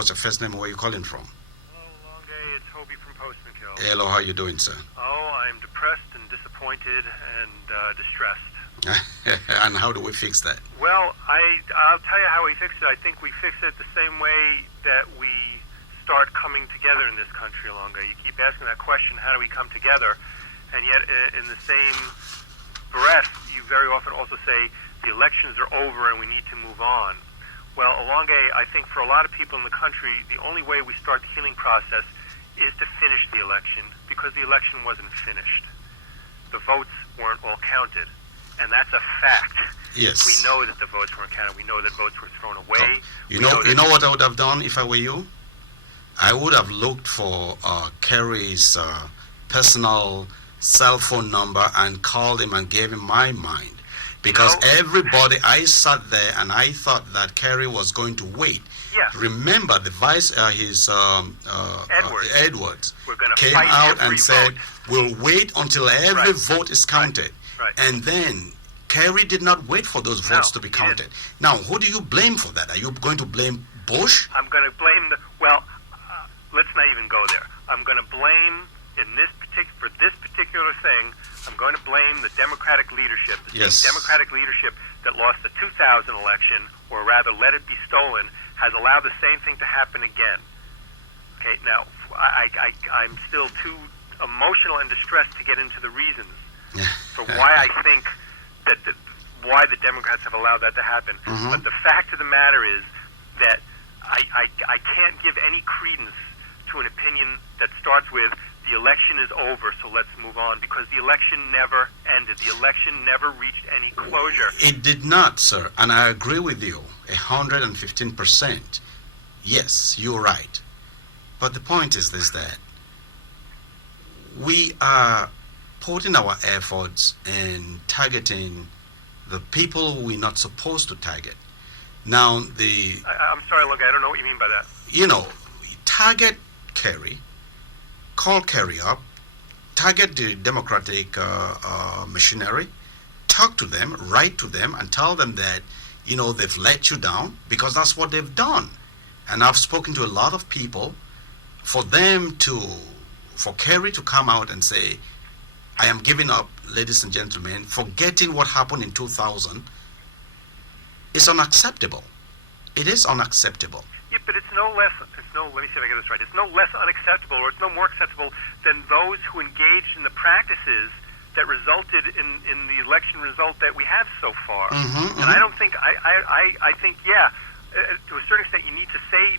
What's your first name and where you calling from? Hello, Elonge. It's Hobie from Postmankill. Hello, how you doing, sir? Oh, I'm depressed and disappointed and distressed. And how do we fix that? Well, I'll tell you how we fix it. I think we fix it the same way that we start coming together in this country, Elonge. You keep asking that question, how do we come together? And yet, in the same breath, you very often also say, the elections are over and we need to move on. Well, Elonge, I think for a lot of people in the country, the only way we start the healing process is to finish the election, because the election wasn't finished. The votes weren't all counted. And that's a fact. Yes. We know that the votes weren't counted. We know that votes were thrown away. You know what I would have done if I were you? I would have looked for Kerry's personal cell phone number and called him and gave him my mind. Because everybody, I sat there and I thought that Kerry was going to wait. Yeah. Remember, the vice, Edwards came out and said, we'll wait until every vote is counted. Right. And then Kerry did not wait for those votes to be counted. Now, who do you blame for that? Are you going to blame Bush? I'm going to blame let's not even go there. I'm going to blame, for this particular thing, I'm going to blame the Democratic leadership, the same Democratic leadership that lost the 2000 election, or rather let it be stolen, has allowed the same thing to happen again. Okay, now, I'm still too emotional and distressed to get into the reasons for why I think that why the Democrats have allowed that to happen. Mm-hmm. But the fact of the matter is that I can't give any credence to an opinion that starts with the election is over, so let's move on, because the election never ended. The election never reached any closure. It did not, sir, and I agree with you 115%. Yes, you're right. But the point is this, that we are putting our efforts in targeting the people we're not supposed to target. Now, I'm sorry, look, I don't know what you mean by that. You know, target Kerry, call Kerry up, target the Democratic machinery, talk to them, write to them, and tell them that, you know, they've let you down, because that's what they've done. And I've spoken to a lot of people. For Kerry to come out and say, I am giving up, ladies and gentlemen, forgetting what happened in 2000, is unacceptable. It is unacceptable. Yeah, but let me see if I get this right. It's no less unacceptable, or it's no more acceptable than those who engaged in the practices that resulted in the election result that we have so far. Mm-hmm, and I don't think, I think, to a certain extent, you need to say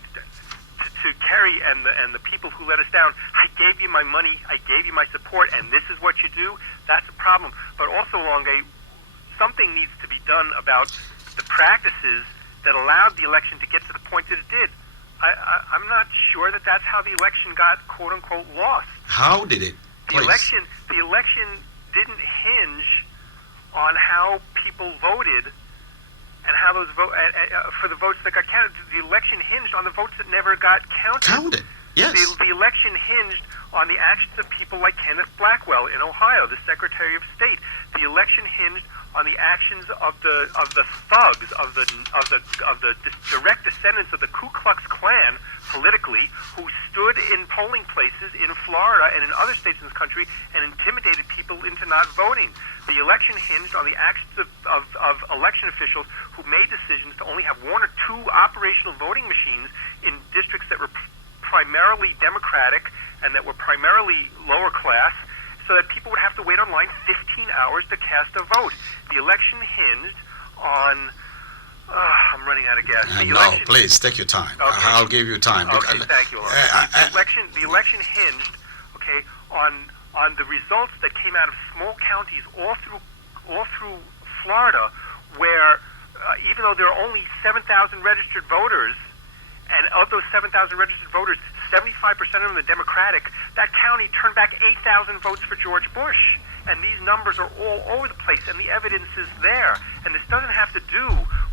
to Kerry and the people who let us down, I gave you my money, I gave you my support, and this is what you do. That's a problem. But also, Elonge, something needs to be done about the practices that allowed the election to get to the point that it did. I'm not sure that that's how the election got quote unquote lost. How did it? The election didn't hinge on how people voted and how those for the votes that got counted. The election hinged on the votes that never got counted. Counted, yes. The election hinged on the actions of people like Kenneth Blackwell in Ohio, the Secretary of State. The election hinged on the actions of the thugs, of the direct descendants of the Ku Klux Klan politically, who stood in polling places in Florida and in other states in this country and intimidated people into not voting. The election hinged on the actions of election officials who made decisions to only have one or two operational voting machines in districts that were primarily Democratic and that were primarily lower class, so that people would have to wait online 15 hours to cast a vote. The election hinged on... I'm running out of gas. No, please, take your time. Okay. I'll give you time. Okay, thank you. The election hinged, on the results that came out of small counties all through Florida, where even though there are only 7,000 registered voters, and of those 7,000 registered voters, 75% of them are Democratic, that county turned back 8,000 votes for George Bush. And these numbers are all over the place, and the evidence is there. And this doesn't have to do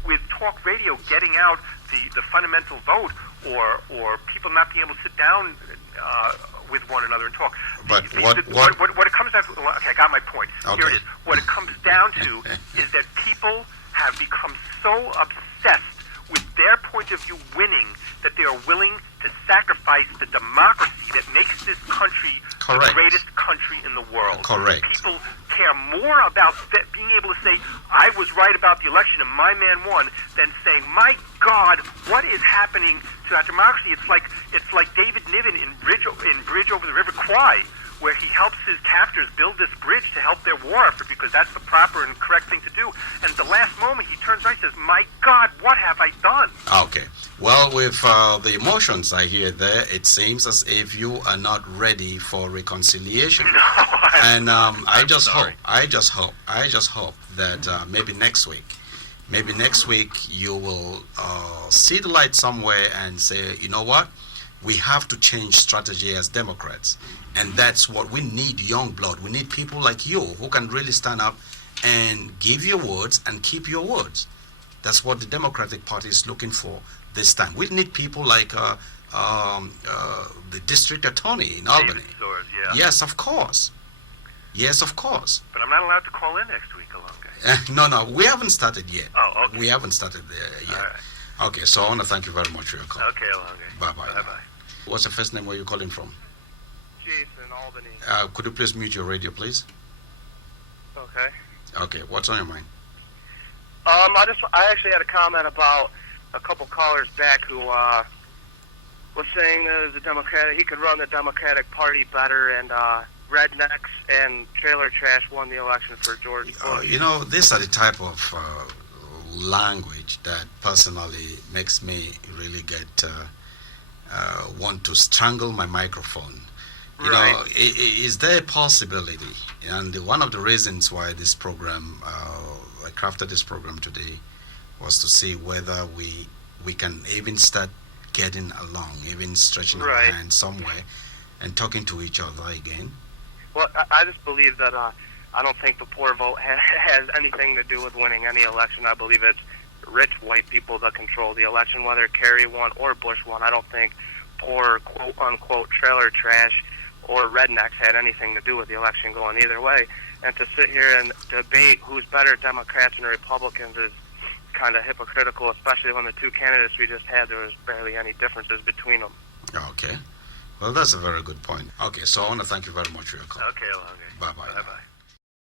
with talk radio getting out the fundamental vote or people not being able to sit down with one another and talk. But what it comes down to, okay, I got my point. Okay. Here it is. What it comes down to is that people have become so obsessed with their point of view winning that they are willing to sacrifice the democracy that makes this country Correct. the greatest country in the world. Correct. People care more about being able to say, I was right about the election and my man won, than saying, my God, what is happening to our democracy? It's like David Niven in Bridge Over the River Kwai, where he helps his captors build this bridge to help their war effort because that's the proper and correct thing to do. And at the last moment, he turns around and says, my God, what have I done? Okay. Well, with the emotions I hear there, it seems as if you are not ready for reconciliation. No, and I just sorry. hope that maybe next week you will see the light somewhere and say, you know what, we have to change strategy as Democrats. And that's what we need, young blood. We need people like you who can really stand up and give your words and keep your words. That's what the Democratic Party is looking for this time. We need people like the district attorney in Albany. Swords, yeah. Yes, of course. Yes, of course. But I'm not allowed to call in next week, Elonge. No, we haven't started yet. Oh, okay. We haven't started yet. All right. Okay, so I want to thank you very much for your call. Okay, Elonge. Bye-bye. Bye-bye. What's the first name where you're calling from? Jason, Albany. Could you please mute your radio, please? Okay. Okay, what's on your mind? I actually had a comment about a couple callers back who was saying that he could run the Democratic Party better, and rednecks and trailer trash won the election for George Bush. These are the type of language that personally makes me really get want to strangle my microphone. Right. Is there a possibility? And one of the reasons why this program, I crafted this program today, was to see whether we can even start getting along, even stretching our hands somewhere and talking to each other again. Well, I just believe that I don't think the poor vote has anything to do with winning any election. I believe it's rich white people that control the election, whether Kerry won or Bush won. I don't think poor, quote-unquote, trailer trash or rednecks had anything to do with the election going either way. And to sit here and debate who's better, Democrats and Republicans, is kind of hypocritical, especially when the two candidates we just had, there was barely any differences between them. Okay. Well, that's a very good point. Okay, so I want to thank you very much for your call. Okay, Elonge. Bye-bye. Bye-bye.